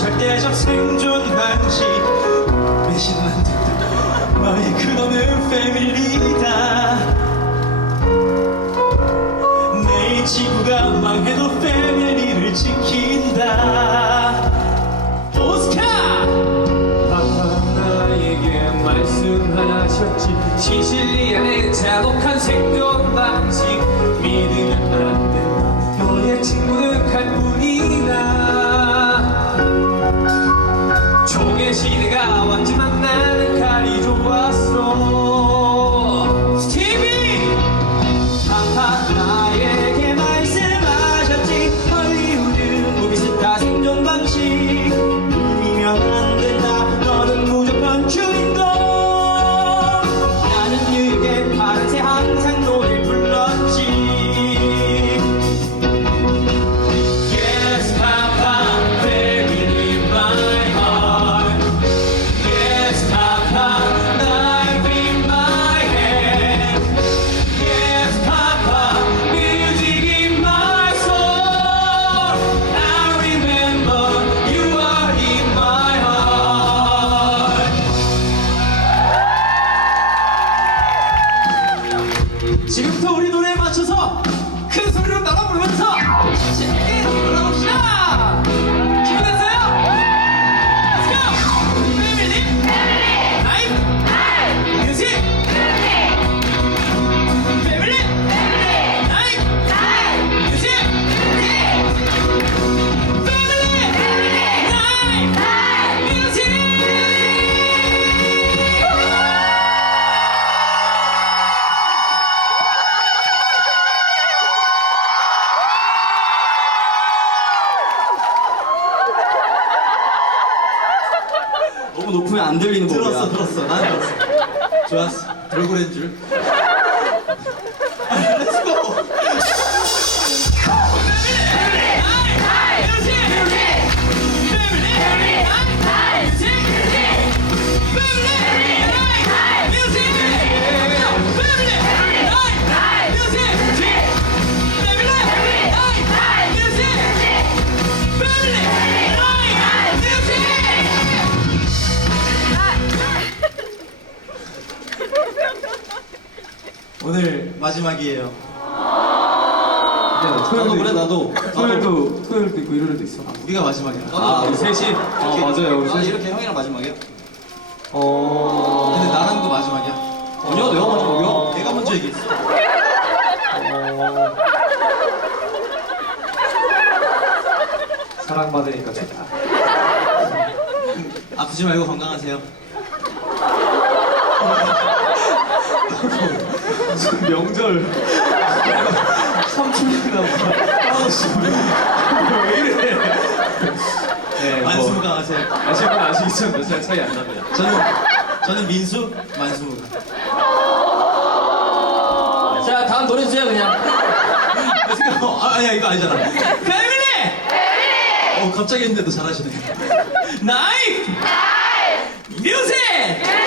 절대적 생존 방식 배신은 안 된다 너의 그놈은 패밀리다. 내일 지구가 망해도 패밀리를 지킨다. 오스카! 아빠 나에게 말씀하셨지. 시실리안의 잔혹한 생존 방식. 믿으면 안 된다 너의 친구는 칼뿐이다 종의 시대가 왔지만 마지막이에요. 나도 그래 나도. 토요일도 토요일도 있고 일요일도 있어 우리가 마지막이야. 아 우리 셋이 어 맞아요 우리 아, 셋이 이렇게 형이랑 마지막이야. 어 근데 나랑도 마지막이야. 아니야 내가 마지막이야. 내가 먼저 얘기했어. 사랑받으니까 좋다 아프지 말고 건강하세요. 무슨 명절 삼촌이나 왜 이래 네, 뭐 만수무강하세요. 아시는 분 아시겠지만 몇살 차이 안 납니다 저는 저는 민수 만수무강. 자 다음 노래 주세요 그냥. 어, 아, 아니야 이거 아니잖아. 패밀리. 어 갑자기 했는데도 잘하시네. 나이프. 뮤직. 주세요.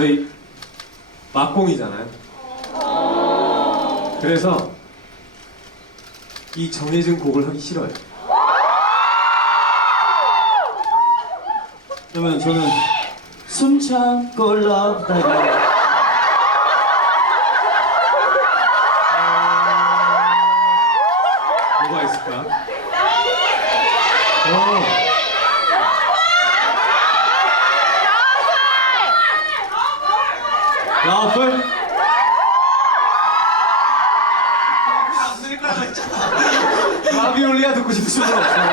저희 막공이잖아요. 그래서 이 정해진 곡을 하기 싫어요. 그러면 저는 숨 참고 러브다가 있을까? 어. 라플? 안될 거라고 했잖아 라비올리아 듣고 싶으신 분 없어요?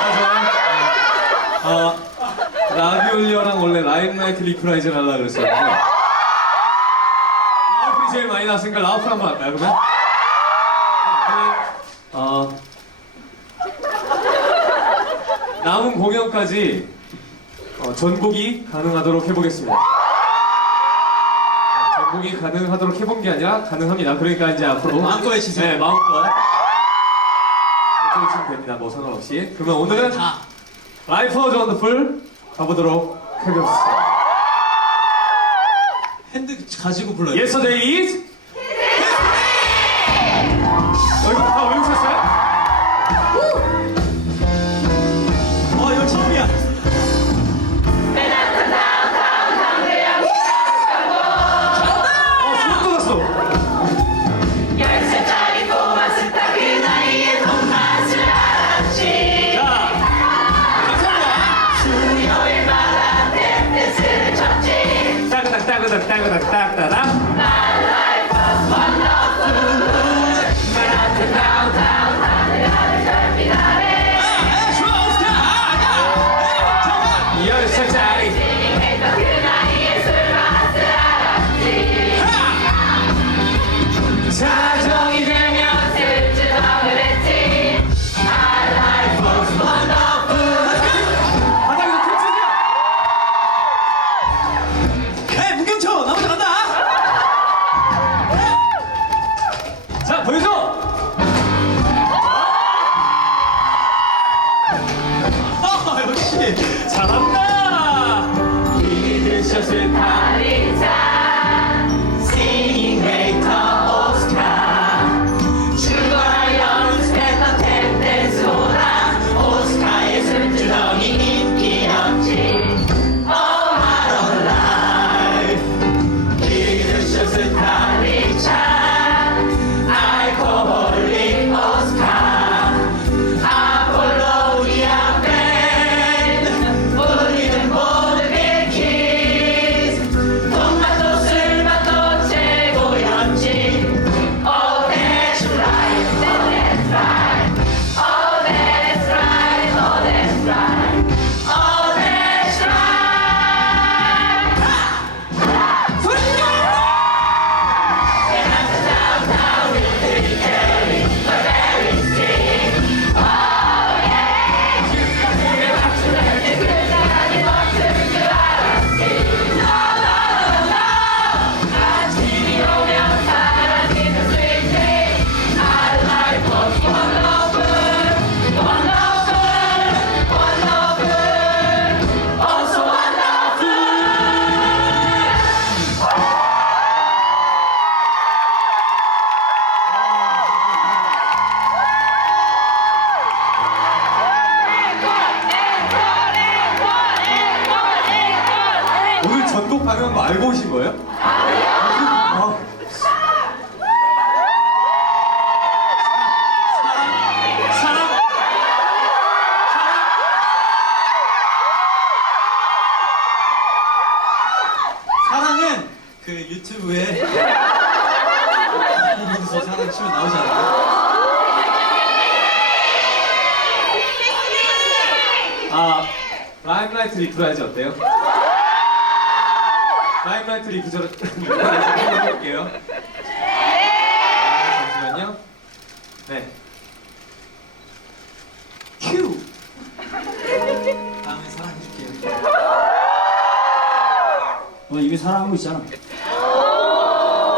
아, 좋아요. 어, 라비올리아랑 원래 라임라이트 리프라이즈를 하려고 그랬었는데 라우프이 제일 많이 나왔으니까 라우프 한번 할까요 그러면? 어, 남은 공연까지 어, 전곡이 가능하도록 해보겠습니다. 전곡이 가능하도록 해본 게 아니라 가능합니다. 그러니까 이제 앞으로 마음껏 해주세요. 네, 마음껏 해주시면 됩니다. 뭐 상관없이. 그러면 오늘은 다 라이프 어즈 원더풀 가보도록 하겠습니다. 가지고 불러요 Yesterday is 믿으셨 유튜브에 이민수 사랑 치면 나오잖아요 아 라임라이트 리프라이즈 어때요? 라임라이트 리프저 해볼게요. 아, 잠시만요. 네. 큐. 다음에 사랑해줄게요 너 이미 사랑하고 있잖아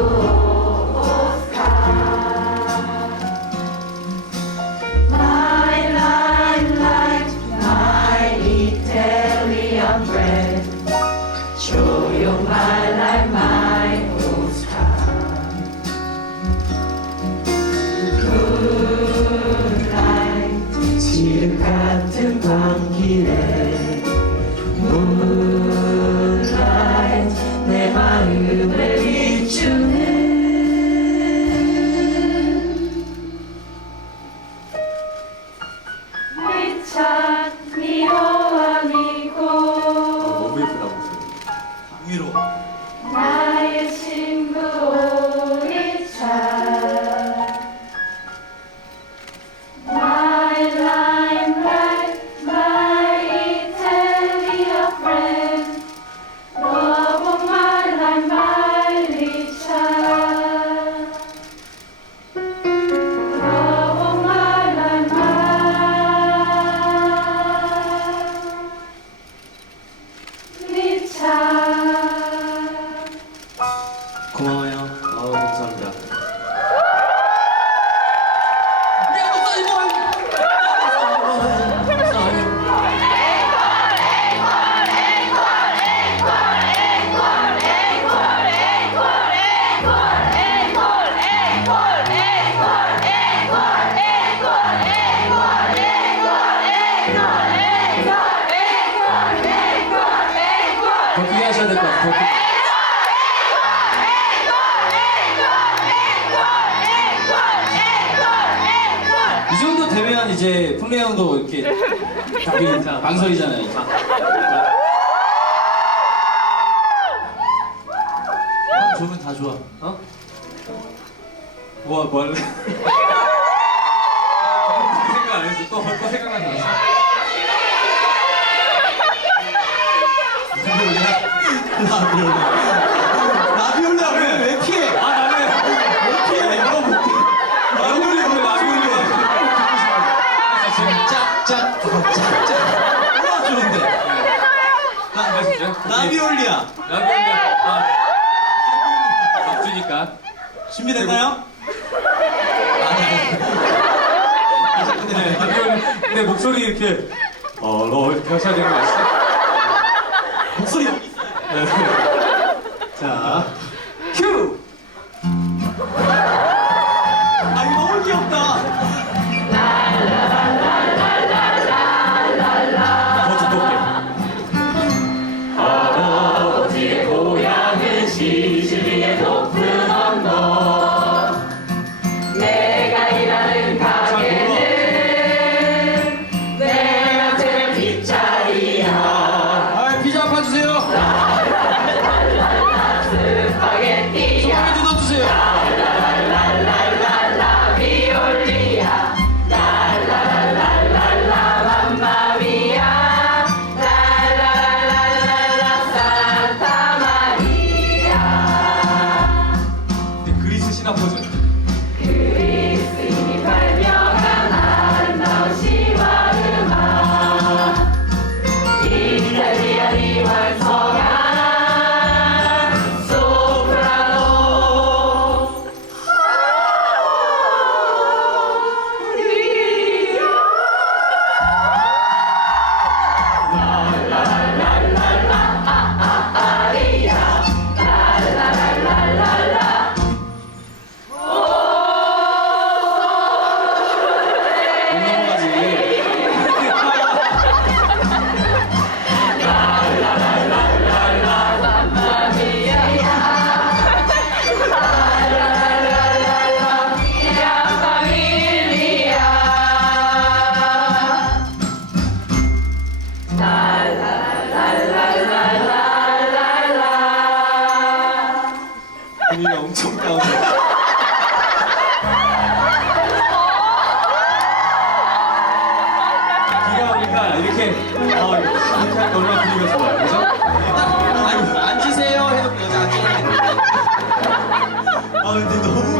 주 더 크게 하셔야 될 것 같아요. 더 크게. 이 정도 되면 이제 풍래 형도 이렇게 자, 망설이잖아요 자, 자. 형 좋으면 다 좋아 어? 뭐, 뭐 할래? 아, 생각 안 했어. 또, 또 생각나 지 않았어? 라비올리야 왜, 왜 피해 아, 나는. 왜 피해? 물어볼게. 라비올리 왜 라비올리 짝짝 짝짝 우와 좋은데 아, 진짜? 라비올리야 라비올리. 아. 박주니까. 준비됐나요? 네, 라비올리. 근데 목소리 이렇게. 어, 너 이렇게 하셔야 되는 거 아시죠? Yeah. 분위기가 엄청 다운돼. 비가 오니까 이렇게 어 이렇게 하니까 얼마나 분위기가 좋아요, 그죠? 아니 앉으세요 해놓고 여자 앉으라고 아 근데 너무